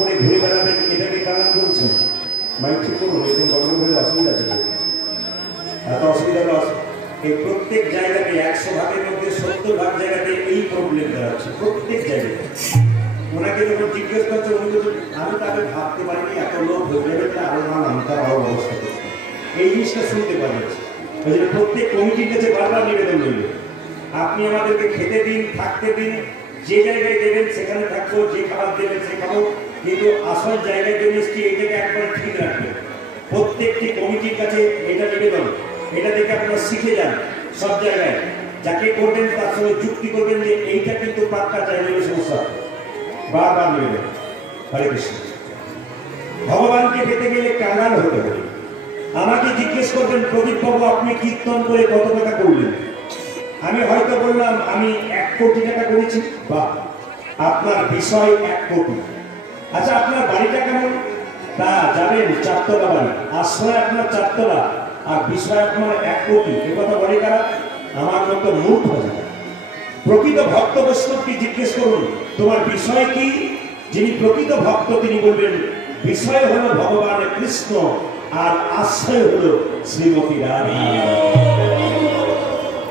পরে ঘুরে বেড়াবেন, এটাকে কারণ বলছেন? মাইক ঠিক করুন, এরকম গরম হলে অসুবিধা আছে, এত অসুবিধা এই প্রত্যেক জায়গাতে 100 ভাগের মধ্যে 70 ভাগ জায়গাতে এই প্রবলেম দাঁড়াচ্ছে, প্রত্যেক জায়গায়। ওনাকে যখন জিজ্ঞেস করছে উনি তো আমি তাকে ভাবতে পারিনি এত লোক হয়ে যাবে, আরো না নামতার আরো অবস্থা করতে, এই জিনিসটা শুনতে পারছি। ওই জন্য প্রত্যেক কমিটির কাছে বারবার নিবেদন রইল, আপনি আমাদেরকে খেতে দিন, থাকতে দিন, যে জায়গায় দেবেন সেখানে থাকবো, যে খাবার দেবেন সে খাবো, কিন্তু আসল জায়গায় যে মিষ্টি এইটাকে একবার ঠিক রাখবেন। প্রত্যেকটি কমিটির কাছে এটা নিবেদন, এটা দেখে আপনারা শিখে যান। সব জায়গায় যাকে করবেন তার সঙ্গে যুক্তি করবেন যে এইটা কিন্তু পাক্কা চাইলে সমস্যা, বারবার নিবেদন। হরে কৃষ্ণ। ভগবানকে পেতে গেলে কাঙাল হতে হবে। আমাকে জিজ্ঞেস করবেন প্রদীপ বাবু আপনি কীর্তন করে কত টাকা করলেন? আমি হয়তো বললাম আমি 1 কোটি টাকা করেছি। বা আপনার বিষয় 1 কোটি। আচ্ছা আপনার বাড়িটা কেমন? তা যাবেন 4 তলা বাড়ি, আশ্রয় আপনার 4 তলা, আর বিষয় আপনার 1 কোটি। এ কথা বলে কারা? আমার মতো মূর্খ। প্রকৃত ভক্ত বৈষ্ণবকে জিজ্ঞেস করুন তোমার বিষয় কি? যিনি প্রকৃত ভক্ত তিনি বলবেন বিষয় হলো ভগবান কৃষ্ণ আর আশ্রয় হলো শ্রীমতী রাধা।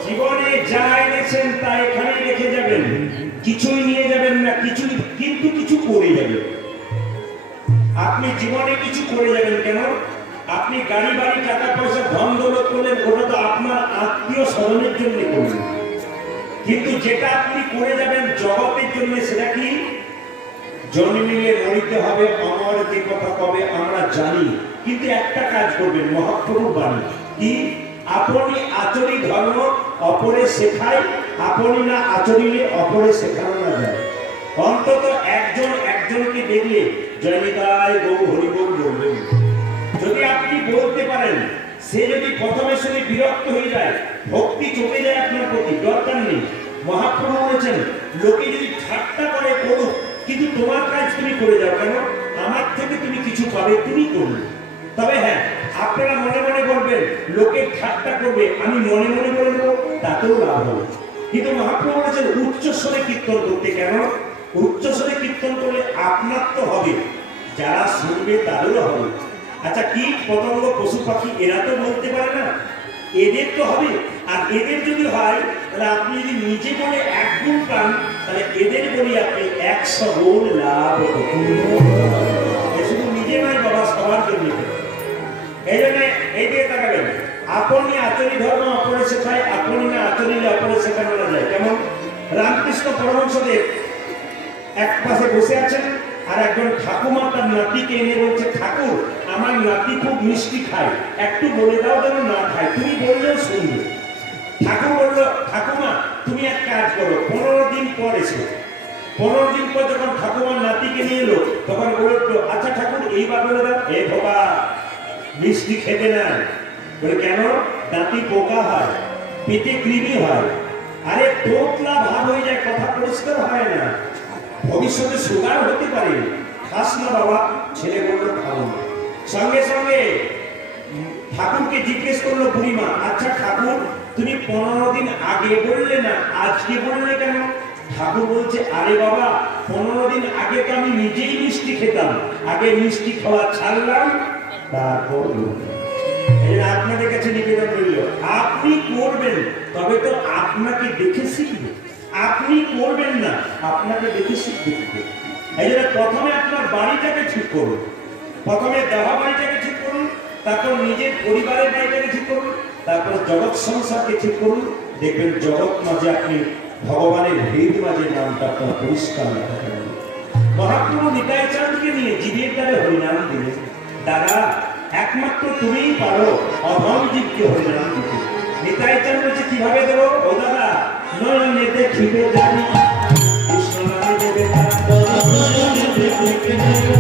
জীবনে যা এনেছেন তা এখানে রেখে যাবেন, কিছুই নিয়ে যাবেন না, কিন্তু কিছু করে যাবেন। আপনি জীবনে কিছু করে যাবেন কেন? আপনি গাড়ি বাড়ি টাকা পয়সা ধন দৌলত করলেন, ওটা তো আপনার আত্মীয় স্বজনের জন্য করলেন, কিন্তু যেটা আপনি করে যাবেন জগতের জন্য সেটা কি? জন্মিলে মরিতে হবে, অমর যে কথা কবে আমরা জানি, কিন্তু একটা কাজ করবেন মহাপ্রভুর বাণী কি? আপনি আচরি ধর্ম অপরে শেখায়, আপনি না আচরিলে অপরে শেখানো না যায়। অন্তত একজন একজনকে দেখলে জয় নিতাই গৌ হরিবোল বলবেন। যদি আপনি বলতে পারেন, সে যদি প্রথমে শুনে বিরক্ত হয়ে যায়, ভক্তি চলে যায় আপনার প্রতি, দরকার নেই। মহাপ্রভু বলেছেন লোকে যদি ঠাট্টা করে করুক, কিন্তু তোমার কাজ তুমি করে যাও। কেন? আমার থেকে তুমি কিছু পাবে, তুমি করবে। তবে হ্যাঁ, আপনারা মনে মনে বলবেন লোকে ঠাট্টা করবে, আমি মনে মনে বলে দেবো, তাতেও লাভ হবে। কিন্তু মহাপ্রভু বলেছেন উচ্চস্বরে কীর্তন করতে। কেন? উচ্চস্বরে কীর্তন করলে আপনার তো হবে, যারা শুনবে তাদেরও হবে। আচ্ছা কীট পতঙ্গ পশু পাখি এরা তো বলতে পারে না, এদের তো হবে। আর এদের যদি হয় তাহলে আপনি যদি নিজে বলে 1 গুণ পান, তাহলে এদের বলি আপনি 100 গুণ লাভ করবেন। শুধু নিজে নয় বাবা, সবার জন্য। এই জন্য এই দিকে তাকাবেন, আপনি আচরি ধর্ম অপরে শেখায়, আপনি না আচরিলে অপরে শেখানো না যায়। কেমন? রামকৃষ্ণ পরমহংসদেব এক পাশে বসে আছেন, আর একজন ঠাকুমা তার নাতিকে এনে বলছে ঠাকুর আমার নাতি খুব মিষ্টি খায়, একটু বলে দাও যেন না খায়। তুমি বললেও শুনবে। ঠাকুর বললো ঠাকুমা তুমি এক কাজ করো, 15 দিন পর এসো। 15 দিন পর যখন ঠাকুমার নাতিকে নিয়ে এলো, তখন বললো আচ্ছা ঠাকুর এইবার বলে দাও। এ বাবা মিষ্টি খেতে না। বলে কেন? দাঁতি পোকা হয়, পেটে কৃমি হয়, আরে তোতলা ভাব হয়ে যায়, কথা পরিষ্কার হয় না, ভবিষ্যতে সুগার হতে পারে, খাস না বাবা। ছেলে বললো খাবো না। সঙ্গে সঙ্গে ঠাকুরকে জিজ্ঞেস করলো বুড়িমা, আচ্ছা ঠাকুর তুমি 15 দিন আগে বললে না, আজকে বললে কেন? ঠাকুর বলছে আরে বাবা 15 দিন আগে তো আমি নিজেই মিষ্টি খেতাম, আগে মিষ্টি খাওয়া ছাড়লাম তারপর। আপনাদের কাছে নিবেদন রইল, আপনি করবেন তবে তো আপনাকে দেখে শিখবে, আপনি করবেন না আপনাকে দেখে শিখবে। এই জন্য প্রথমে আপনার বাড়িটাকে ঠিক করুন, প্রথমে দেওয়া বাড়িটাকে ঠিক করুন, তারপর নিজের পরিবারের বাড়িটাকে ঠিক করুন, তারপর জগৎ সংসারকে ঠিক করুন। দেখবেন জগৎ মাঝে আপনি ভগবানের ভেদ মাঝে নামটা আপনার পরিষ্কার রাখা যাবে। মহাপ্রভু নিতাই চাঁদকে নিয়ে জীবের দ্বারে হরিনাম দিলেন। দাদা একমাত্র তুমিই পারো অধম জীবকে হরিনাম দিতে। নিতাই চাঁদ বলছে কিভাবে দেবো? ও দাদা নয়নে দেখিবে জানি, কৃষ্ণ নামে দেবে নয়নে দেখিবে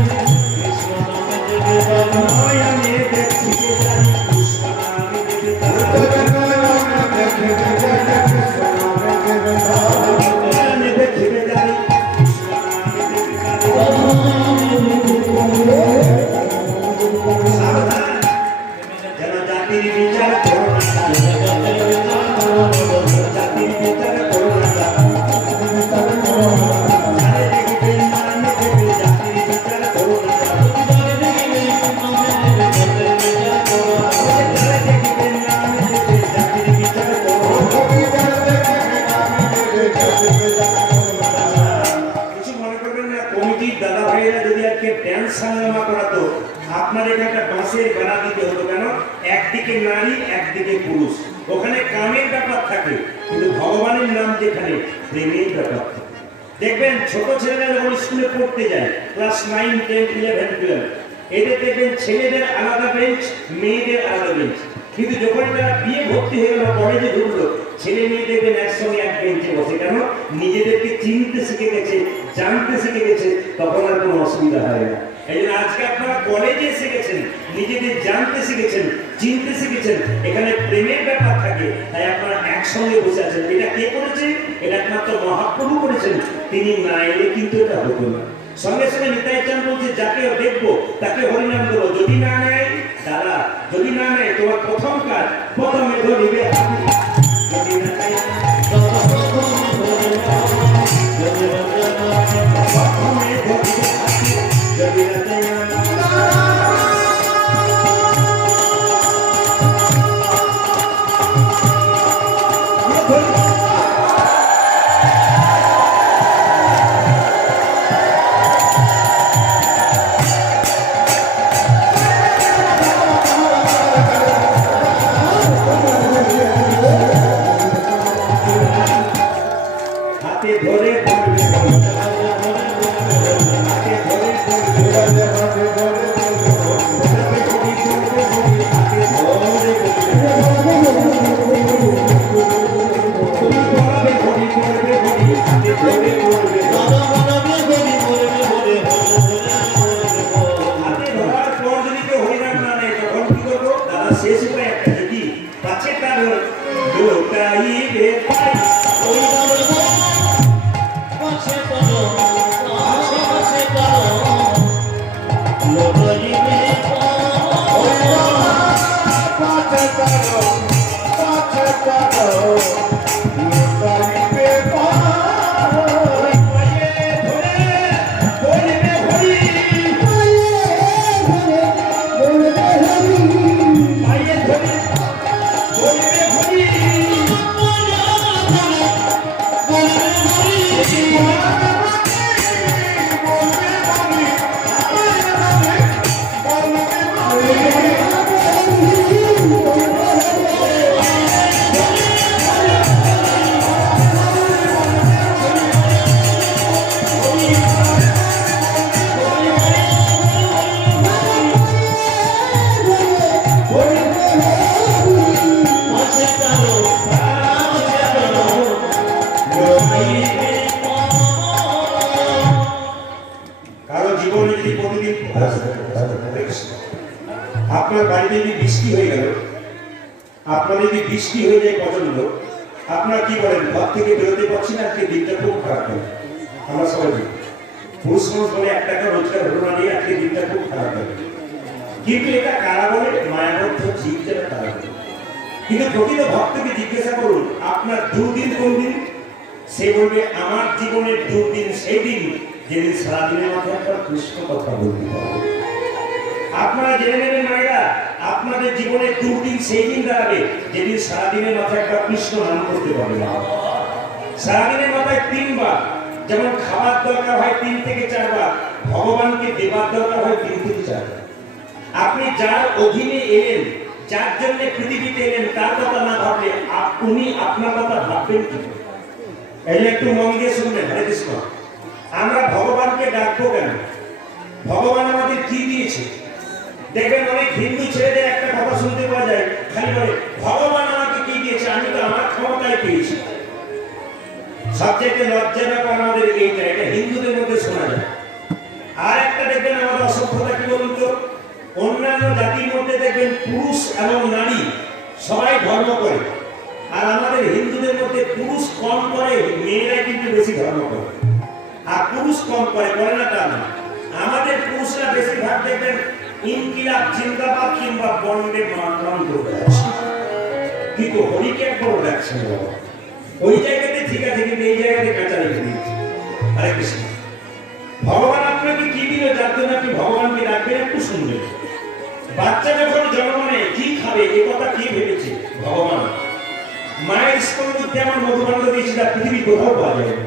জানি, কৃষ্ণ নামে দেবে নয়নে দেখিবে জানি, কৃষ্ণ নামে দেবে নয়নে দেখিবে জানি, কৃষ্ণ নামে দেবে নয়নে দেখিবে জানি, কৃষ্ণ নামে দেবে সাবধান যেন জাতির বিচার করো না, জাতির বিচার করো না, জানে দেখবে জাতির বিচার করো থেকে ড্যান্স হাঙ্গামা করাতো, আপনার এখানে একটা বাঁশের বেড়া দিতে হতো। কেন? একদিকে নারী একদিকে পুরুষ, ওখানে কামের ব্যাপার থাকে, কিন্তু ভগবানের নাম যেখানে প্রেমের ব্যাপার থাকে। দেখবেন ছোট ছেলেরা যখন স্কুলে পড়তে যায়, ক্লাস 9, 10, 11, 12, এদের দেখবেন ছেলেদের আলাদা বেঞ্চ, মেয়েদের আলাদা বেঞ্চ। কিন্তু যখন তারা বিয়ে ভর্তি হয়ে গেল, কলেজে ঢুকলো, ছেলে মেয়ে দেখবেন একসঙ্গে এক বেঞ্চে বসে। কেন? নিজেদেরকে চিনতে শিখে গেছে, জানতে শিখে গেছে, তখন আর কোনো অসুবিধা হয় না। এই জন্য আজকে আপনারা কলেজে এসে গেছেন, নিজেদের জানতে শিখেছেন, চিনতে শিখেছেন, এখানে প্রেমের ব্যাপার থাকে, তাই আপনারা একসঙ্গে বসে আছেন। এটা কে করেছে? এটা একমাত্র মহাপ্রভু করেছেন। তিনি না এলে কিন্তু এটা হতো না। সঙ্গে সঙ্গে নিতাই চাঁদ বলছে, যাকে দেখবো তাকে হরিনাম দেবো, যদি না নেয় দাদা, যদি না নেয় তোমার প্রথম কাজ, প্রথমে ধরিবে হাতে, যদি না নেয় প্রথমে ধরিবে হাতে, যদি না নেয় আপনার বাড়িতে যদি বৃষ্টি হয়ে গেল, আপনার যদি বৃষ্টি হয়ে যায় প্রচন্ড, আপনার কি বলেন? ঘর থেকে বেরোতে পারছি না, আজকে দিনটা খুব খারাপ হবে। আমরা সবাই পুরুষ মানুষ বলে 1 টাকা রোজগার হলো না দিয়ে আজকে দিনটা খুব খারাপ হবে। কিন্তু এটা কারা বলে? মায়াবদ্ধ জীব যারা তারা বলে। কিন্তু প্রকৃত ভক্তকে জিজ্ঞাসা করুন, আপনার দুর্দিন কোন দিন? সে বলবে, আমার জীবনের দুর্দিন সেই দিন যেদিন সারাদিনের মাথায় একটা কৃষ্ণ কথা বলতে পারবে। আপনারা জেনে নেবেন মায়েরা, আপনাদের জীবনের দুর্দিন সেই দিন দাঁড়াবে যেদিন সারাদিনের মাথায় একটা কৃষ্ণ নাম করতে পারবে না। সারাদিনের মাথায় 3 বার যেমন খাবার দরকার হয় 3 থেকে 4 বার, ভগবানকে দেবার দরকার হয় 3 থেকে 4 বার। আপনি যার অধীনে এলেন, যার জন্য পৃথিবীতে এলেন, তার কথা না ভাবলে আপনি আপনার কথা ভাববেন কি? এই একটু মন দিয়ে শুনবেন। হরে কৃষ্ণ। আমরা ভগবানকে ডাকবো কেন? ভগবান আমাদের কি দিয়েছে? দেখবেন অনেক হিন্দু ছেলেদের একটা কথা শুনতে পাওয়া যায়, খালি বলে ভগবান আমাকে কি দিয়েছে, আমি তো আমার ক্ষমতায় পেয়েছি। সবচেয়ে লজ্জার ব্যাপার আমাদের এইটা, এটা হিন্দুদের মধ্যে শোনা যায়। আর একটা দেখবেন আমাদের অসভ্যতা কি বলুন তো, অন্যান্য জাতির মধ্যে দেখবেন পুরুষ এবং নারী সবাই ধর্ম করে, আর আমাদের হিন্দুদের মধ্যে পুরুষ কম করে, মেয়েরাই কিন্তু বেশি ধর্ম করে। আর পুরুষ কম করে না তা না, আমাদের পুরুষরা বেশিরভাগ দেখবেন ইনকিলাব জিন্দাবাদ কিংবা বন্ডে মাতরম করতে আছে, কিন্তু হরিকে একবার ডাকছে না। ওই জায়গাতে ঠিক আছে, কিন্তু এই জায়গাতে কাঁচা রেখে দিয়েছে। হরে কৃষ্ণ। ভগবান আপনাকে কি দিল যার জন্য আপনি ভগবানকে ডাকবেন? একটু শুনবেন। বাচ্চা যখন জন্ম নেয় কি খাবে এ কথা কে ভেবেছে? ভগবান। মায়ের স্তন দুধ যেমন মধুমান্য দিয়েছে, তার পৃথিবী কোথাও পাওয়া যায় না।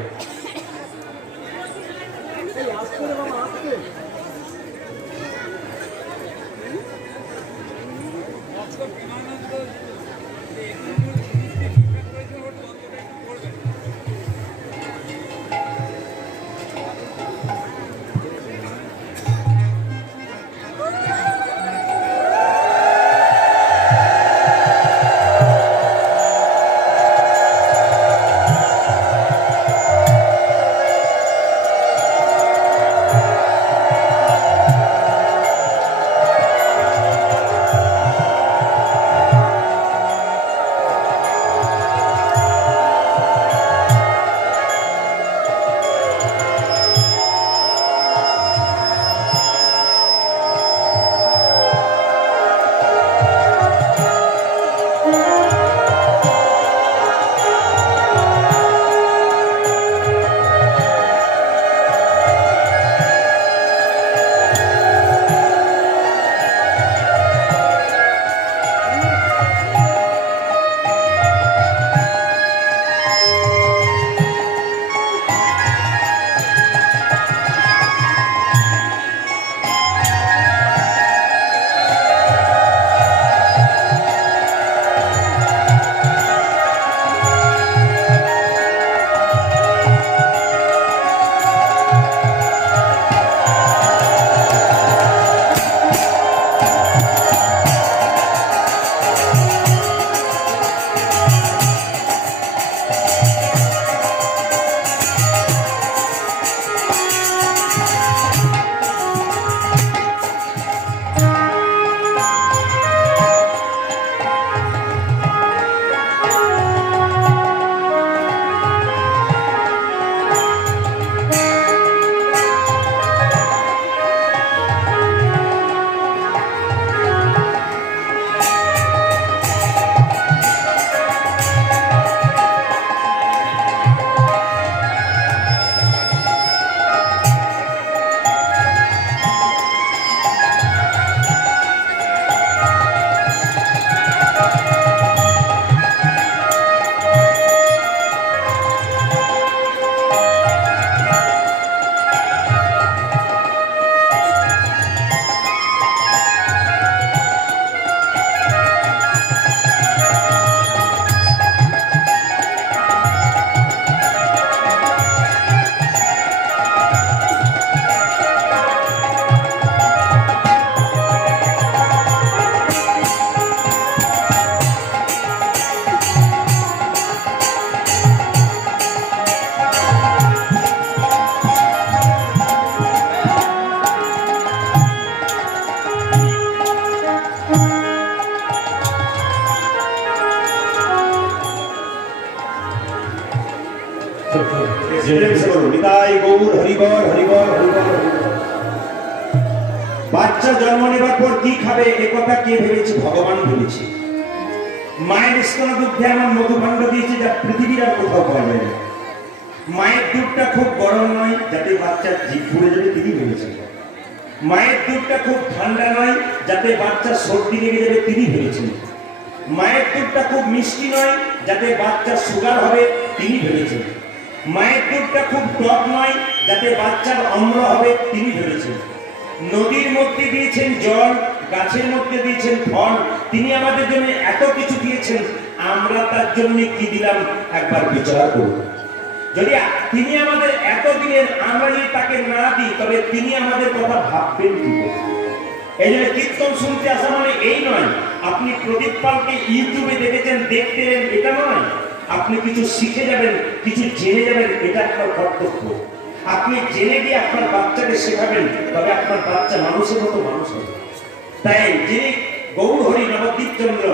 বাচ্চা জন্ম নেবার পর কি খাবে এ কথা কে ভেবেছে? ভগবান ভেবেছে। মায়ের স্তন দুগ্ধে এমন মধুভাণ্ড দিয়েছে যা পৃথিবীর আর কোথাও পাওয়া যায় না। মায়ের দুধটা খুব গরম নয় যাতে বাচ্চার জিভ পুড়ে যাবে, তিনি ভেবেছেন। মায়ের দুধটা খুব ঠান্ডা নয় যাতে বাচ্চা সর্দি লেগে যাবে, তিনি ভেবেছেন। মায়ের দুধটা খুব মিষ্টি নয় যাতে বাচ্চার সুগার হবে, তিনি ভেবেছেন। মায়ের দুধটা খুব টক নয় যাতে বাচ্চার অম্ল হবে, তিনি ভেবেছেন। নদীর মধ্যে দিয়েছেন জল, গাছের মধ্যে দিয়েছেন ফল, তিনি আমাদের জন্য এত কিছু দিয়েছেন, আমরা তার জন্য কি দিলাম একবার বিচার করব। যদি তিনি আমাদের এত দিলেন, আমরা যদি তাকে না দিই তবে তিনি আমাদের কথা ভাববেন কি করে? এই জন্য কীর্তন শুনতে আসা মানে এই নয় আপনি প্রদীপ পালকে ইউটিউবে দেখেছেন, দেখতে এলেন, এটা নয়। আপনি কিছু শিখে যাবেন, কিছু জেনে যাবেন, এটা আপনার কর্তব্য। আপনি জেনে গিয়ে আপনার বাচ্চাকে শেখাবেন, তবে আপনার বাচ্চা মানুষের মতো মানুষ হবে। তাই যিনি গৌরহরি নবদ্বীপ চন্দ্র,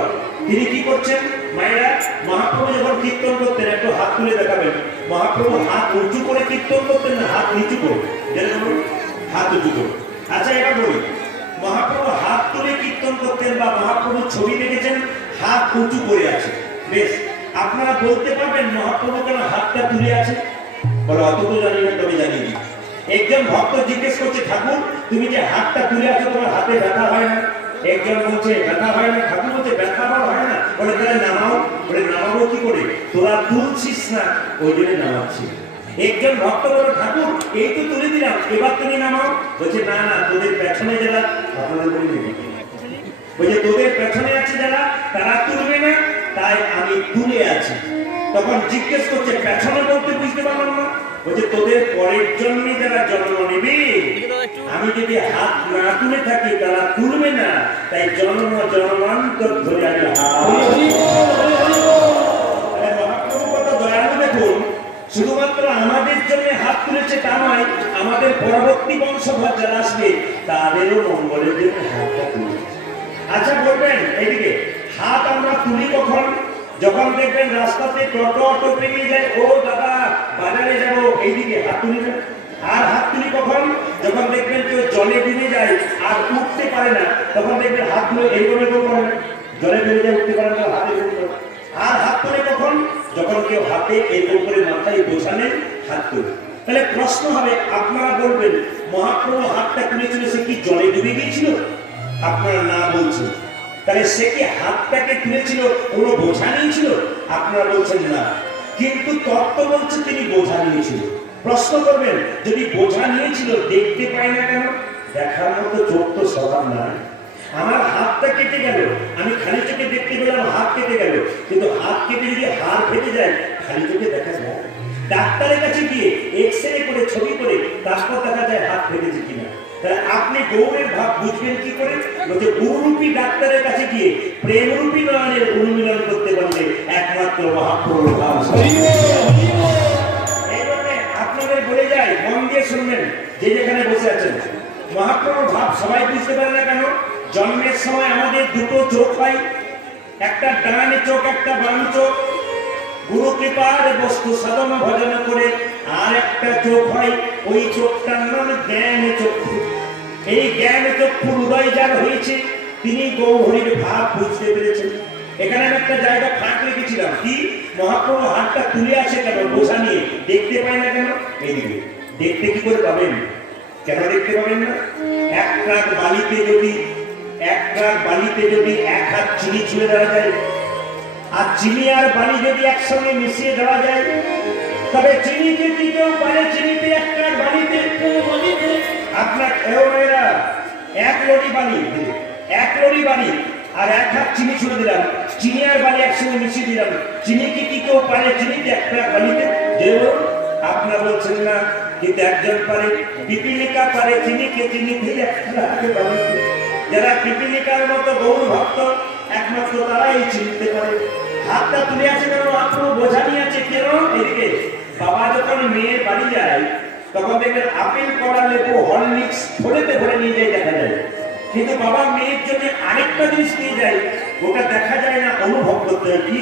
তিনি কি করছেন? মায়েরা, মহাপ্রভু যখন কীর্তন করতেন, একটু হাত তুলে দেখাবেন। মহাপ্রভু হাত উঁচু করে কীর্তন করতেন না হাত নিচু করে? হাত উঁচু করে। আচ্ছা, এবার বলি, মহাপ্রভু হাত তুলে কীর্তন করতেন বা মহাপ্রভু ছবি দেখেছেন হাত উঁচু করে আছে, বেশ। আপনারা বলতে পারবেন মহাপ্রভু কেন হাতটা তুলে আছে? বলে অত তো জানি না, তবে জানি না। একজন ভক্ত জিজ্ঞেস করছে, ঠাকুর তুমি যে হাতটা তুলে আছো তোমার হাতে ব্যথা হয় না? একজন বলছে ব্যথা হয় না। ঠাকুর বলছে ব্যথা হয় না। বলে তাহলে নামাও। বলে নামাবো কি করে? তোরা তুলছিস না, ওই জন্য নামাচ্ছি। একজন ভক্ত বলে, ঠাকুর এই তো তুলে দিলাম, এবার তুমি নামাও। বলছে না না, তোদের পেছনে যারা, আপনাদের বলি বলছে তোদের পেছনে আছে যারা, তারা তুলবে না, তাই আমি তুলে আছি। তখন জিজ্ঞেস করছে পেছনে বলতে বুঝতে পারলাম না। বলছে তোদের পরের জন্য যারা জন্ম নেবে, আমি যদি হাত না তুলে থাকি তারা তুলবে না, তাই জন্ম জন্মান্তর ধরে আমি মহাপ্রভু কত দয়ালু দেখুন। শুধুমাত্র আমাদের জন্য হাত তুলেছে তা নয়, আমাদের পরবর্তী বংশধর যারা আসবে তাদেরও মঙ্গলের জন্য হাতটা তুলেছে। আচ্ছা বলবেন, এইদিকে হাত আমরা তুলি কখন? যখন দেখবেন রাস্তাতে টোটো অটো পেরিয়ে যায়, ও দাদা বাজারে যাবো, এইদিকে হাত তুলি না। আর হাত তুলি কখন? যখন দেখবেন কেউ জলে ডুবে যায় আর উঠতে পারে না, তখন দেখবেন হাতগুলো এইভাবে করে না, জলে ডুবে যায় উঠতে পারে না, হাতে ধরে। আর হাত তুলে কখন? যখন কেউ হাতে এরকম করে মাথায় বোঝা নেই, হাত তুলে। তাহলে প্রশ্ন হবে, আপনারা বলবেন মহাপ্রভু হাতটা তুলেছিল, সে কি জলে ডুবে গিয়েছিল? আপনারা না বলছেন। তাহলে সে কি হাতটাকে তুলেছিল কোনো বোঝা নিয়েছিল? আপনারা বলছেন না, কিন্তু তত্ত্ব বলছে তিনি বোঝা নিয়েছিল। প্রশ্ন করবেন, যদি বোঝা নিয়েছিল দেখতে পাই না কেন? দেখার মতো চোখ তো সবার নাই। আমার হাতটা কেটে গেল, আমি খালি চোখে দেখতে পেলাম হাত কেটে গেল, কিন্তু হাত কেটে যদি হাড় ফেটে যায় খালি চোখে দেখা যায়? ডাক্তারের কাছে গিয়ে এক্সরে করে ছবি করে তারপর দেখা যায় হাত ফেটেছে কিনা। তাহলে আপনি গৌরের ভাব বুঝবেন কি করে? বলছে গুরুরূপী ডাক্তারের কাছে গিয়ে প্রেমরূপী নয়নের অনুমিলন করতে পারলে একমাত্র মহাপ্রভুর ভাব। এইভাবে আপনাদের বলে যায়, মন দিয়ে শুনবেন, যে যেখানে বসে আছেন, মহাপ্রভুর ভাব সবাই বুঝতে পারে না কেন? জন্মের সময় আমাদের দুটো চোখ হয়, একটা ডান চোখ একটা বাম চোখ। গুরু কৃপার বস্তু সাধন ভজন করে আর একটা চোখ হয়, ওই চোখটার নাম জ্ঞান চক্ষু। এই জ্ঞান চক্ষুর উদয় যার হয়েছে, তিনি গৌরহরির ভাব বুঝতে পেরেছেন। এখানে আমি একটা জায়গা ফাঁক রেখেছিলাম, কি মহাপ্রভু হাতটা তুলে আছে কেন? বোঝা নিয়ে। দেখতে পাই না কেন? এইদিকে দেখতে কি করে পাবেন? কেন দেখতে পাবেন না? এক ট্রাক বালিতে যদি এক হাত চিনি ছুঁয়ে দেওয়া যায়, আর চিনি আর বালি যদি একসঙ্গে মিশিয়ে দেওয়া যায়, তবে চিনিকে কি কেউ পারে চিনিতে এক ট্রাক বালিতে? আপনার এক লড়ি বালি আর এক হাত চিনি ছুঁড়ে দিলাম, চিনি আর বালি একসঙ্গে মিশিয়ে দিলাম, চিনিকে কি কেউ পারে চিনিতে এক ট্রাক বালিতে? যে আপনারা বলছেন না, কিন্তু একজন পারে। পিপিলিকা পারে চিনিকে চিনিতে এক ট্রাক বালিতে। যারা পিপিলিকার মতো গৌর ভক্ত, একমাত্র তারাই চিনতে পারে। হাতটা তুলে আছে কেন? আপনার বোঝা নিয়ে আছে কেন? এদিকে বাবা যখন মেয়ের বাড়ি যায়, তখন দেখবেন আপেল, কড়া, লেবু, হরলিক্স ভরেতে ভরে নিয়ে যায়, দেখা যায়। কিন্তু বাবা মেয়ের জন্য আরেকটা জিনিস নিয়ে যায়, ওটা দেখা যায় না, অনুভব করতে হয়। কি?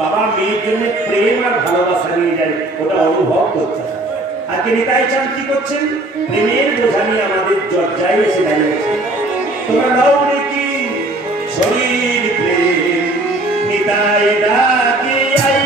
বাবা মেয়ের জন্য প্রেম আর ভালোবাসা নিয়ে যায়, ওটা অনুভব করতে হয়। আর কে নিতাই চাঁদ কি করছেন? প্রেমের বোঝা নিয়ে আমাদের দরজায় এসে দাঁড়িয়েছে। তোমরা নাও নাকি শরীর প্রেম নিতাই ডাকে আই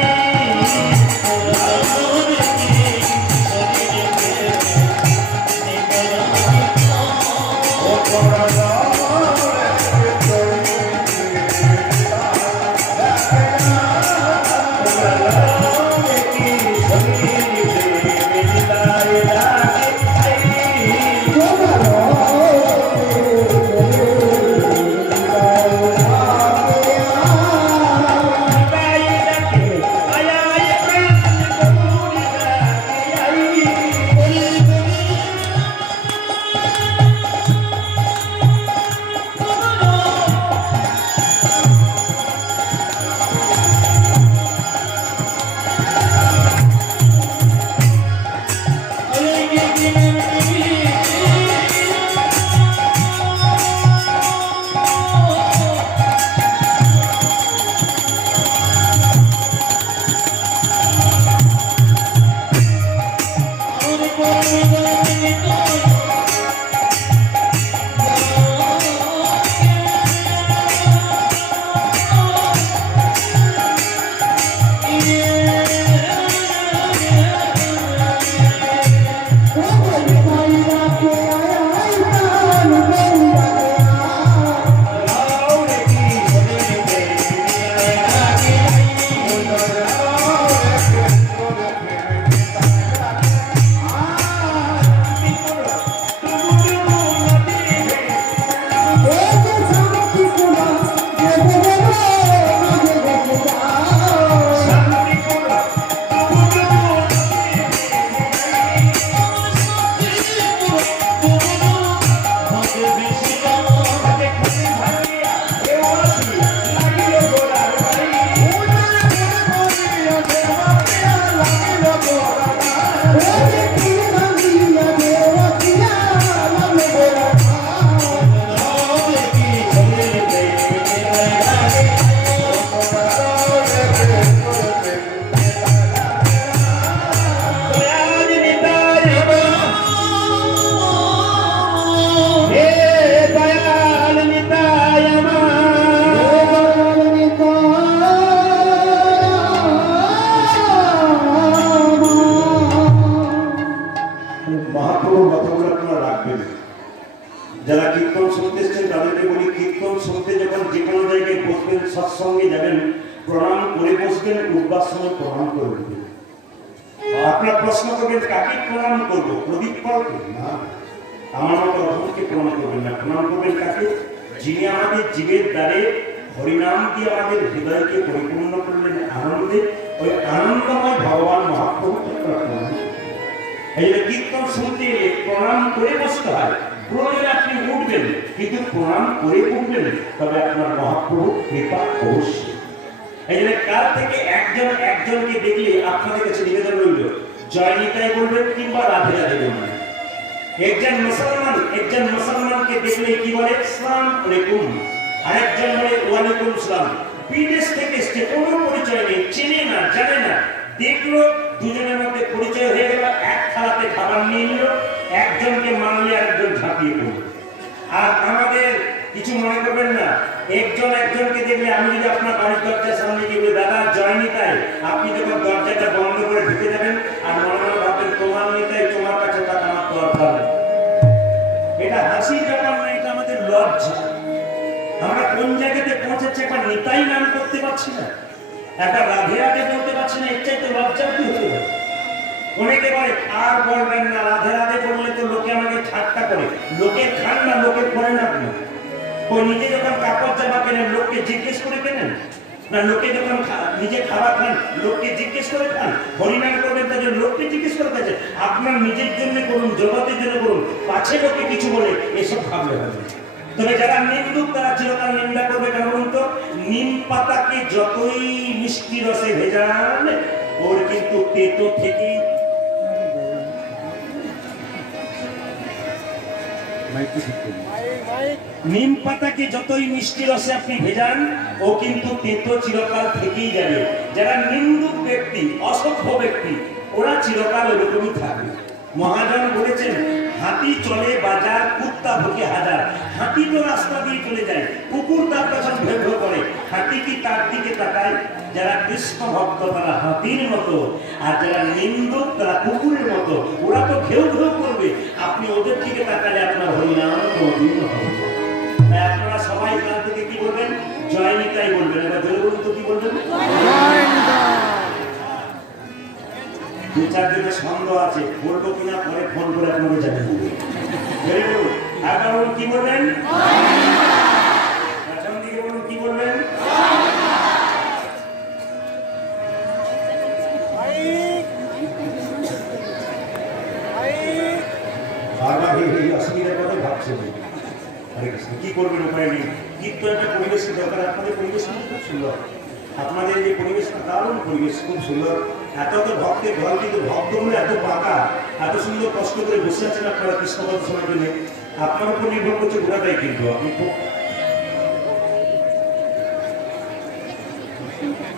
যারা কীর্তন শুনতে এসছেন তাদেরকে বলি, কীর্তন শুনতে যখন যে কোনো জায়গায় বসবেন, সৎসঙ্গে যাবেন, প্রণাম করে বসবেন, উঠবার সময় প্রণাম করে উঠবেন। আপনার প্রশ্ন করবেন কাকে প্রণাম করবো? প্রদীপ পালকে না, আমার মতো অধমকে প্রণাম করবেন না। প্রণাম করবেন কাকে? যিনি আমাদের জীবের দ্বারে হরিনাম দিয়ে আমাদের হৃদয়কে পরিপূর্ণ করলেন আনন্দে, ওই আনন্দময় ভগবান মহাপ্রভুকে প্রণাম। এই যে কীর্তন শুনতে এলে প্রণাম করে বসতে হয়। প্রয়োজনে আপনি উঠবেন, কিন্তু প্রণাম করে উঠবেন, তবে আপনার মহাপ্রভু কৃপা অবশ্যই। এই জন্য কাল থেকে একজনকে দেখলে আপনাদের কাছে নিবেদন রইল, জয় নিতাই বলবেন কিংবা রাধে রাধে বলবেন। একজন মুসলমানকে দেখলে কি বলে? আসসালামু আলাইকুম। আরেকজন বলে ওয়ালাইকুম আসসালাম। বিদেশ থেকে এসছে, কোনো পরিচয় নেই, চেনে না, জানে না, দেখলো দুজনের মধ্যে পরিচয় হয়ে গেল, এক থালাতে খাবার নিয়ে নিল, একজনকে মানলে আরেকজন ঝাঁপিয়ে পড়ল। আর আমাদের কিছু মনে করবেন না, একজনকে দেখলে আমি যদি আপনার বাড়ির দরজার সামনে গিয়ে দাদা জয় নিতাই, আপনি যখন দরজাটা বন্ধ করে ঢুকে যাবেন আর মনে মনে ভাববেন তোমার নিতাই, তোমার কাছে টাকা আমার দরকার। এটা হাসির ব্যাপার না, এটা আমাদের লজ্জা। আমরা কোন জায়গাতে পৌঁছেছি, একটা নিতাই নাম করতে পারছি না, একটা রাধে রাধে বলতে পারছি না, এর চাইতে লজ্জা কি হতে পারে? অনেকে বলে আর বলবেন না, রাধে রাধে বললে তো লোকে আমাকে ঠাট্টা করে। লোকে খান না, লোকে করেন আপনি। ও নিজে যখন কাপড় জামা কেনেন লোককে জিজ্ঞেস করে কেনেন না, লোকে যখন নিজে খাবার খান লোককে জিজ্ঞেস করে খান। হরিনাম করবেন তার জন্য লোককে জিজ্ঞেস করে খাচ্ছে। আপনার নিজের জন্য করুন, জগতের জন্য করুন, পাছে লোকে কিছু বলে এসব ভাবলে হবে। তবে যারা নিন্দুক তারা চিরকাল নিন্দা করবে। কেন বলুন তো? নিম পাতাকে যতই মিষ্টি রসে ভেজান, ওর কিন্তু তেতো থেকেই। নিম পাতাকে যতই মিষ্টি রসে আপনি ভেজান, ও কিন্তু তেতো চিরকাল থেকেই যাবে। যারা নিন্দুক ব্যক্তি, অসভ্য ব্যক্তি, ওরা চিরকাল ওরকমই থাকবে। মহাজন বলেছেন, হাতি চলে বাজার, কুত্তা ভুকে হাজার। হাতি তো রাস্তা দিয়ে চলে যায়, কুকুর তার পেছন ভেউ ভেউ করে, হাতি কি তার দিকে তাকায়? যারা কৃষ্ণ ভক্ত তারা হাতির মতো, আর যারা নিন্দুক তারা কুকুরের মতো। ওরা তো ঘেউ ঘেউ করবে, আপনি ওদের দিকে তাকালে আপনার হরিনাম কোনদিন হবে। তাই আপনারা সবাই এখান থেকে কি বলবেন? জয় নিতাই বলবেন। এবার জয় বলুন তো, কি বলবেন? দু চার দিনের সন্দেহ আছে, বলবো কিনা পরে ফোন করে আপনাকে জানিয়ে দেবো। বলুন একবার, বলুন কি বলবেন? প্রথম দিকে বলুন কি বলবেন? বারবার এই অসুবিধার কথা ভাবছেন। হরে কৃষ্ণ, কি করবেন উপায় নেই। কিন্তু একটা পরিবেশের দরকার। আপনাদের পরিবেশ কিন্তু খুব সুন্দর, আপনাদের যে পরিবেশটা দারুণ পরিবেশ, খুব সুন্দর। এত তো ভক্তের ঘর, কিন্তু ভক্তগুলো এত পাকা, এত সুন্দর কষ্ট করে বসে আছেন আপনারা কৃষ্ণ কথা শোনার জন্য। আপনার উপর নির্ভর করছে গোটাটাই, কিন্তু আপনি খুব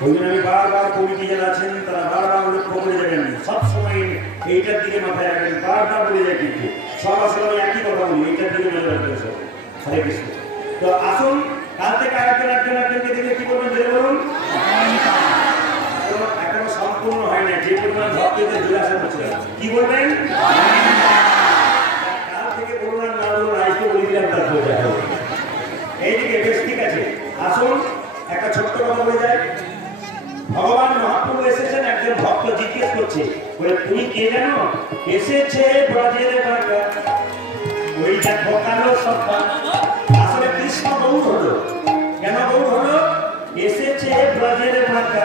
ওই জন্য আমি বারবার কমিটি যারা আছেন তারা বারবার লক্ষ্য করে যাবেন, সবসময় এইটার দিকে মাথায় রাখবেন। বারবার বলে যায়, কিন্তু সব আসলে আমি একই কথা বলি, এইটার দিকে নজর রাখবেন সব। হরে কৃষ্ণ। তো আসুন, কাল থেকে একজনকে দেখে কি বলবেন? জেনে বলুন। এখনো সম্পূর্ণ হয় না, যে পরিমাণ ভক্তদের জিজ্ঞাসা করছে কি বলবেন? কাল থেকে বলুন, না বলুন, আজকে বলে দিলাম, তার হয়ে যায়। এইদিকে বেশ ঠিক আছে। আসুন, একটা ছোট্ট কথা বলে যায়। ভগবান মহাপ্রভু এসেছেন, একজন ভক্ত জিজ্ঞেস করছে, বলে তুমি কে জানো? এসেছে ব্রজের বাঁকা। ওই দেখো কালো সত্তা। আসলে কৃষ্ণ গৌর হলো। কেন গৌর হলো? এসেছে ব্রজের বাঁকা।